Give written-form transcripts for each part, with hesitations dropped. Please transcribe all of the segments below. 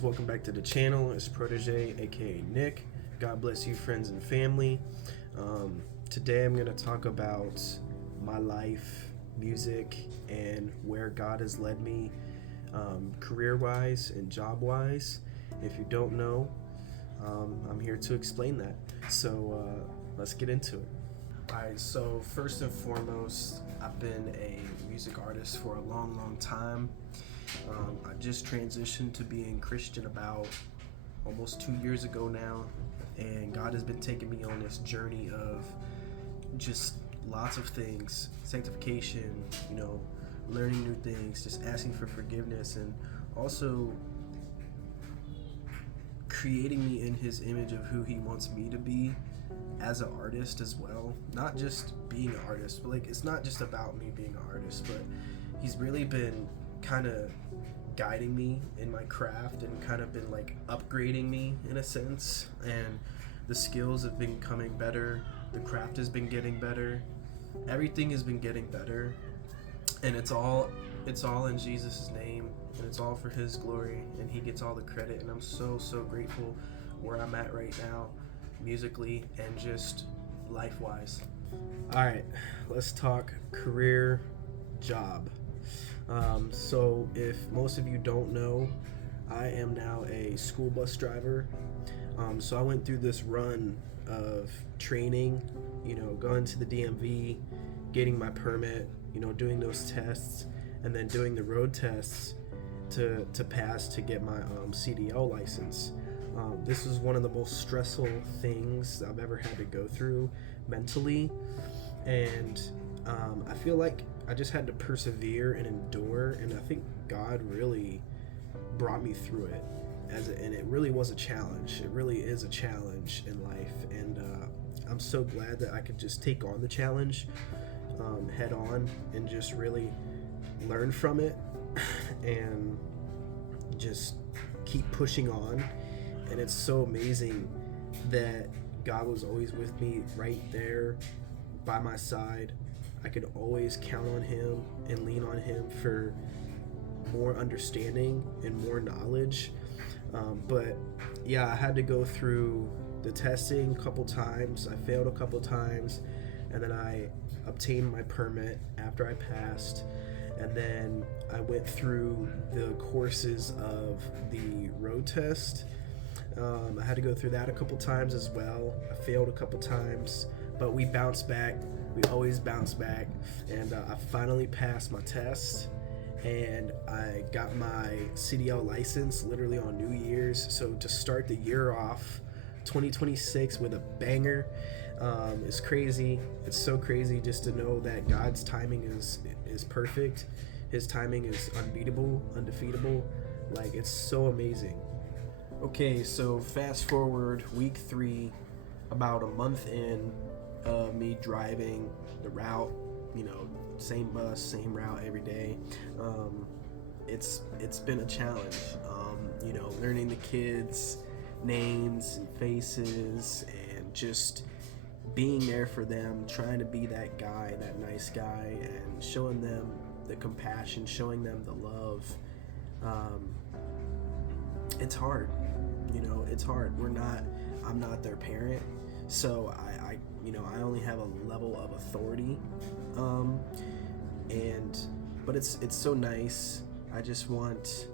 guys, welcome back to the channel. It's Protege, aka Nick. God bless you, friends and family. Today I'm going to talk about my life, music, and where God has led me career-wise and job-wise. If you don't know, I'm here to explain that. So let's get into it. Alright, so first and foremost, I've been a music artist for a long time. I just transitioned to being Christian about almost 2 years ago now, and God has been taking me on this journey of just lots of things, sanctification, learning new things, just asking for forgiveness, and also creating me in His image of who He wants me to be as an artist as well. Not just being an artist, but it's not just about me being an artist, but He's really been kind of guiding me in my craft and kind of been upgrading me in a sense, and the skills have been becoming better, the craft has been getting better, everything has been getting better, and it's all in Jesus' name, and it's all for His glory, and He gets all the credit. And I'm so grateful where I'm at right now, musically and just life-wise. Alright, let's talk career, job. So if most of you don't know, I am now a school bus driver. So I went through this run of training, going to the DMV, getting my permit, doing those tests, and then doing the road tests to pass to get my CDL license. This was one of the most stressful things I've ever had to go through mentally, and I feel like I just had to persevere and endure, and I think God really brought me through it, and it really was a challenge. It really is a challenge in life, and I'm so glad that I could just take on the challenge head on and just really learn from it and just keep pushing on. And it's so amazing that God was always with me right there by my side. I could always count on Him and lean on Him for more understanding and more knowledge. But yeah, I had to go through the testing a couple times. I failed a couple times, and then I obtained my permit after I passed. And then I went through the courses of the road test. I had to go through that a couple times as well. I failed a couple times, but we bounced back. We always bounce back, and I finally passed my test, and I got my CDL license literally on New Year's. So to start the year off 2026 with a banger is crazy. It's so crazy just to know that God's timing is perfect. His timing is unbeatable, undefeatable. It's so amazing. Okay, so fast forward week 3, about a month in me driving the route, same bus, same route every day. It's been a challenge, learning the kids' names and faces, and just being there for them, trying to be that guy, that nice guy, and showing them the compassion, showing them the love. It's hard, it's hard. I'm not their parent, so I only have a level of authority, but it's so nice. I just want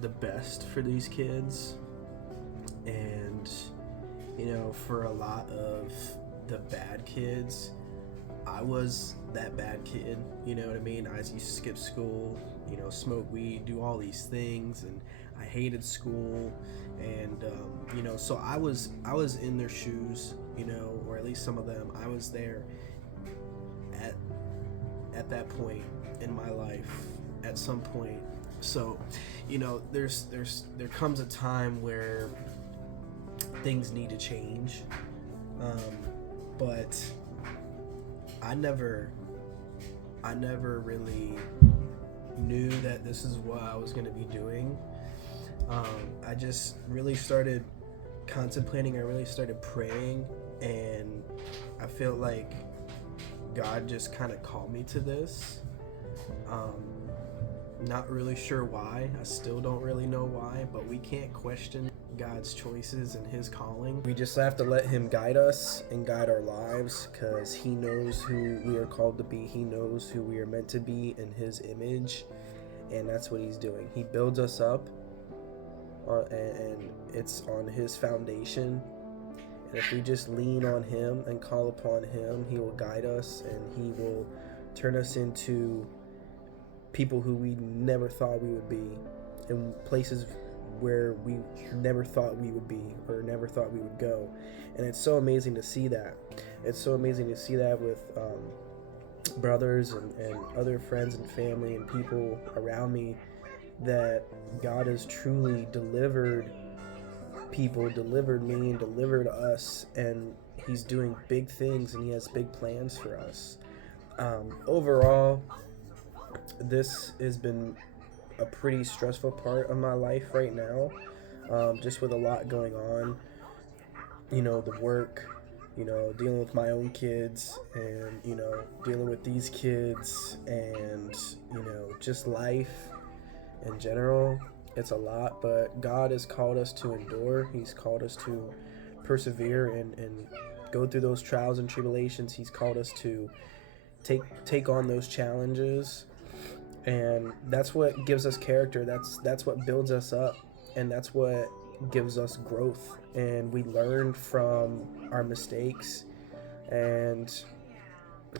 the best for these kids, and for a lot of the bad kids, I was that bad kid, you know what I mean? I used to skip school, smoke weed, do all these things, and I hated school, and so I was in their shoes, or at least some of them. I was there at that point in my life at some point. So there comes a time where things need to change, but I never really knew that this is what I was going to be doing. I just really started contemplating. I really started praying, and I felt like God just kind of called me to this. Not really sure why. I still don't really know why, but we can't question God's choices and his calling. We just have to let him guide us and guide our lives, because he knows who we are called to be. He knows who we are meant to be in his image, and that's what he's doing. He builds us up, and it's on his foundation. And if we just lean on him and call upon him, he will guide us, and he will turn us into people who we never thought we would be, in places where we never thought we would be or never thought we would go. And it's so amazing to see that. It's so amazing to see that with brothers and other friends and family and people around me, that God has truly delivered people, delivered me, and delivered us, and he's doing big things, and he has big plans for us. Overall, this has been a pretty stressful part of my life right now, just with a lot going on. The work, dealing with my own kids, and dealing with these kids, and just life in general. It's a lot, but God has called us to endure. He's called us to persevere and go through those trials and tribulations. He's called us to take on those challenges, and that's what gives us character. That's what builds us up, and that's what gives us growth. And we learn from our mistakes, and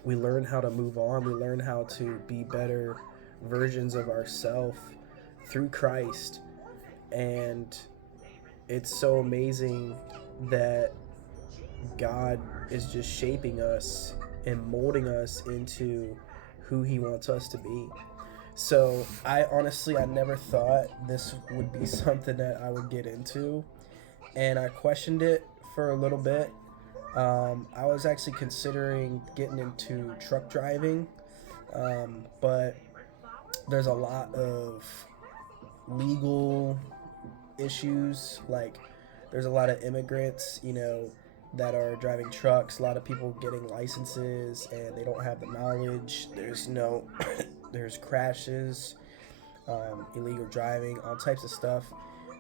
we learn how to move on. We learn how to be better versions of ourselves through Christ. And it's so amazing that God is just shaping us and molding us into who he wants us to be. So I never thought this would be something that I would get into, and I questioned it for a little bit. I was actually considering getting into truck driving, but there's a lot of legal issues. Like, there's a lot of immigrants, that are driving trucks, a lot of people getting licenses and they don't have the knowledge. There's crashes, illegal driving, all types of stuff,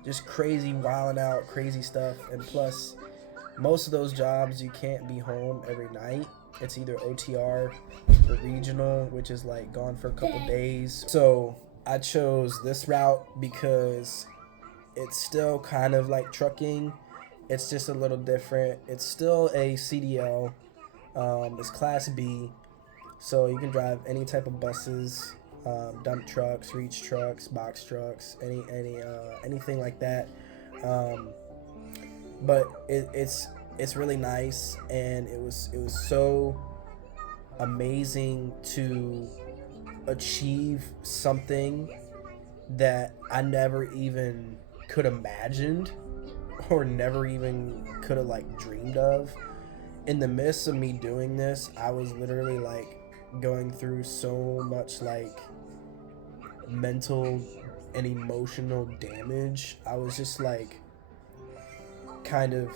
just crazy, wilding out, crazy stuff. And plus, most of those jobs, you can't be home every night. It's either OTR or regional, which is like gone for a couple days. So I chose this route because it's still kind of like trucking. It's just a little different. It's still a CDL. It's Class B, so you can drive any type of buses, dump trucks, reach trucks, box trucks, anything like that. But it's really nice, and it was so amazing to achieve something that I never even could imagined, or never even could have dreamed of. In the midst of me doing this, I was literally going through so much mental and emotional damage. I was just kind of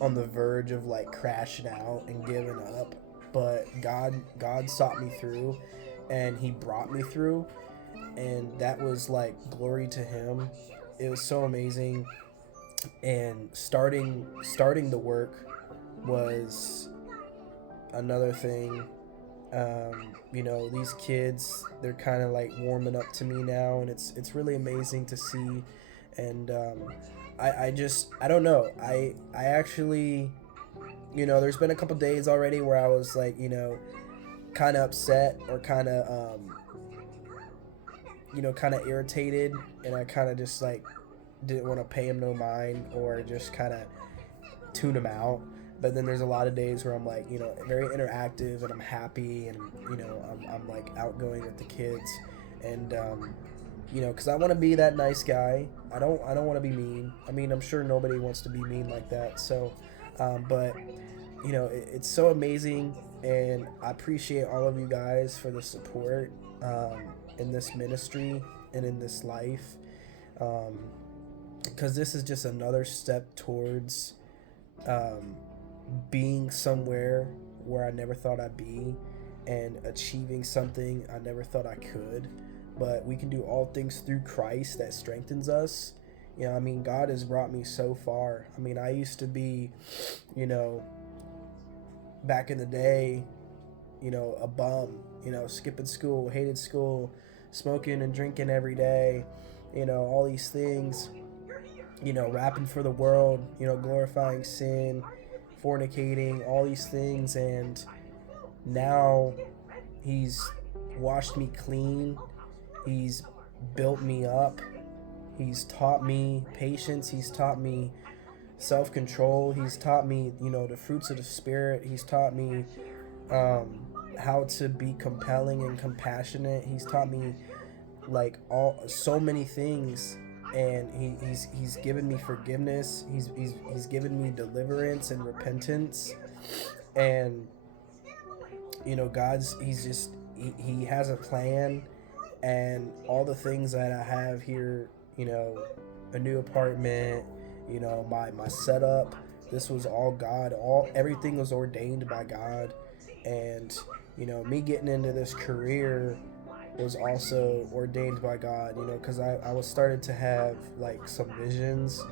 on the verge of crashing out and giving up, but God sought me through, and he brought me through, and that was glory to him. It was so amazing. And starting the work was another thing. These kids, they're kind of warming up to me now, and it's really amazing to see. And I don't know. I actually, there's been a couple days already where I was kind of upset, or kind of kind of irritated, and I kind of just didn't want to pay him no mind, or just kind of tune him out. But then there's a lot of days where I'm very interactive, and I'm happy, and I'm outgoing with the kids, and because I want to be that nice guy. I don't want to be mean. I mean, I'm sure nobody wants to be mean like that. So, but it's so amazing, and I appreciate all of you guys for the support in this ministry and in this life. Because this is just another step towards being somewhere where I never thought I'd be, and achieving something I never thought I could. but we can do all things through Christ that strengthens us. I mean, God has brought me so far. I mean, I used to be, back in the day, a bum, skipping school, hated school, smoking and drinking every day, all these things, rapping for the world, glorifying sin, fornicating, all these things. And now he's washed me clean. He's built me up. He's taught me patience. He's taught me self-control. He's taught me, the fruits of the Spirit. He's taught me how to be compelling and compassionate. He's taught me so many things, and he's given me forgiveness. He's given me deliverance and repentance, and he has a plan, and all the things that I have here, a new apartment, my setup, this was all God. Everything was ordained by God. And me getting into this career was also ordained by God, because I was started to have some visions,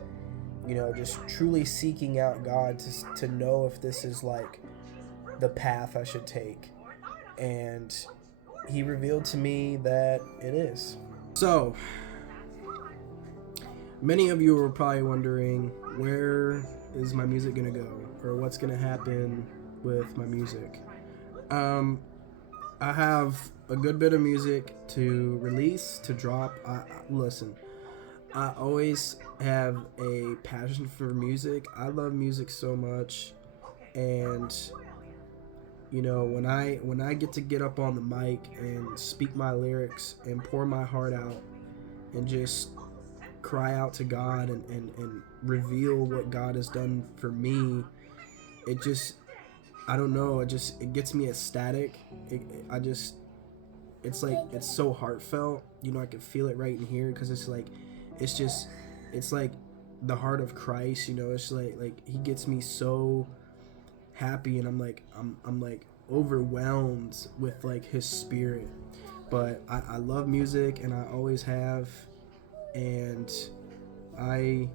just truly seeking out God to know if this is the path I should take. And he revealed to me that it is. So many of you are probably wondering, where is my music gonna go, or what's gonna happen with my music? I have a good bit of music to release, to drop. Listen, I always have a passion for music. I love music so much, and when I get up on the mic and speak my lyrics and pour my heart out and just cry out to God and reveal what God has done for me, it just, I don't know, it gets me ecstatic. It's so heartfelt. I can feel it right in here, because it's like the heart of Christ. It's like he gets me so happy, and I'm overwhelmed with his spirit. But I love music, and I always have, and I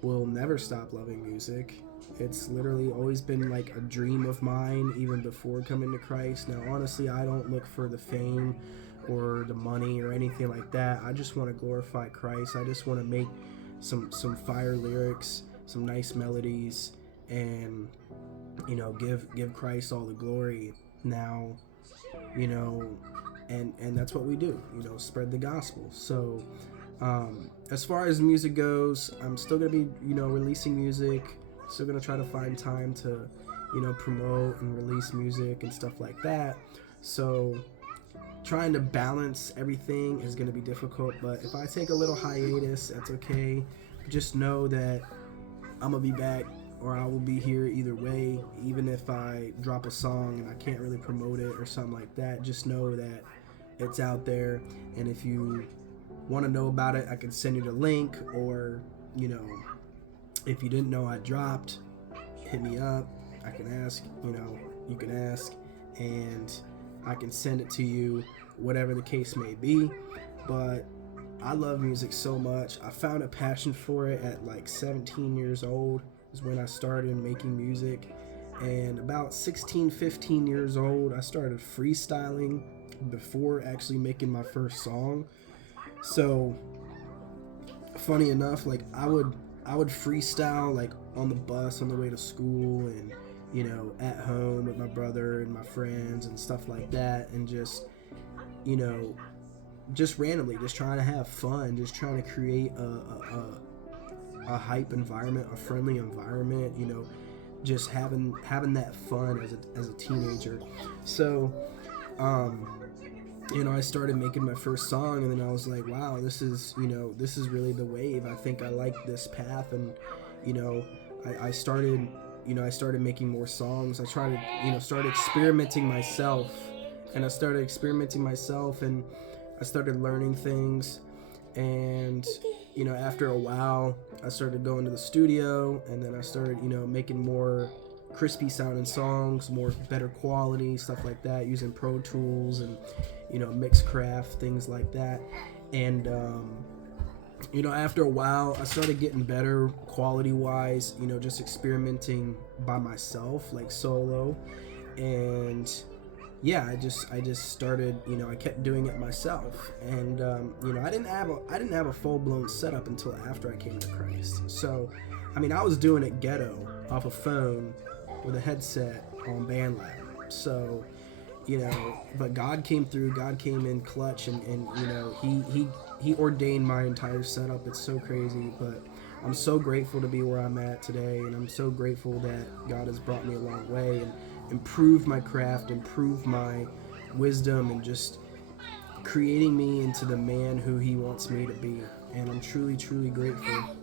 will never stop loving music. It's literally always been a dream of mine, even before coming to Christ. Now, honestly, I don't look for the fame or the money or anything like that. I just want to glorify Christ. I just want to make some fire lyrics, some nice melodies, and give Christ all the glory. Now, and that's what we do, spread the gospel. So as far as music goes, I'm still gonna be releasing music. Still gonna try to find time to promote and release music and stuff like that. So trying to balance everything is gonna be difficult, but if I take a little hiatus, that's okay. Just know that I'm gonna be back, or I will be here either way. Even if I drop a song and I can't really promote it or something like that, just know that it's out there. And if you want to know about it, I can send you the link, or if you didn't know I dropped, hit me up. I can ask, you can ask, and I can send it to you, whatever the case may be. But I love music so much. I found a passion for it at 17 years old is when I started making music. And about 16, 15 years old, I started freestyling before actually making my first song. So funny enough, I would freestyle on the bus on the way to school, and at home with my brother and my friends and stuff like that, and just randomly, just trying to have fun, just trying to create a hype environment, a friendly environment, just having that fun as a teenager. So I started making my first song, and then I was like, wow, this is really the wave. I think I like this path. And I started making more songs. I started experimenting myself, and I started learning things. And after a while, I started going to the studio, and then I started making more crispy sounding songs, more better quality, stuff like that, using Pro Tools and, you know, Mixcraft, things like that. And, you know, after a while, I started getting better quality-wise, you know, just experimenting by myself, like solo. And yeah, I just started, you know, I kept doing it myself. And, you know, I didn't have a full-blown setup until after I came to Christ. So, I mean, I was doing it ghetto off a phone with a headset on BandLab. So, you know, but God came through, God came in clutch, and you know, he ordained my entire setup. It's so crazy, but I'm so grateful to be where I'm at today, and I'm so grateful that God has brought me a long way and improved my craft, improved my wisdom, and just creating me into the man who he wants me to be. And I'm truly, truly grateful.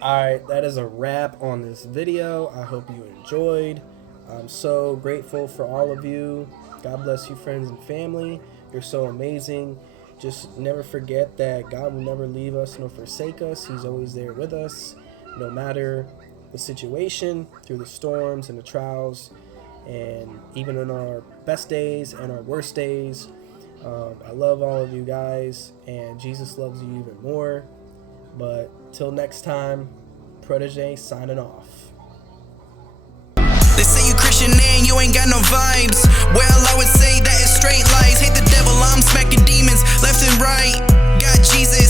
Alright, that is a wrap on this video. I hope you enjoyed. I'm so grateful for all of you. God bless you, friends and family. You're so amazing. Just never forget that God will never leave us nor forsake us. He's always there with us, no matter the situation, through the storms and the trials, and even in our best days and our worst days. I love all of you guys, and Jesus loves you even more. But till next time, Protege signing off. They say you Christian and you ain't got no vibes. Well, I would say that it's straight lies. Hate the devil, I'm smacking demons left and right. Got Jesus.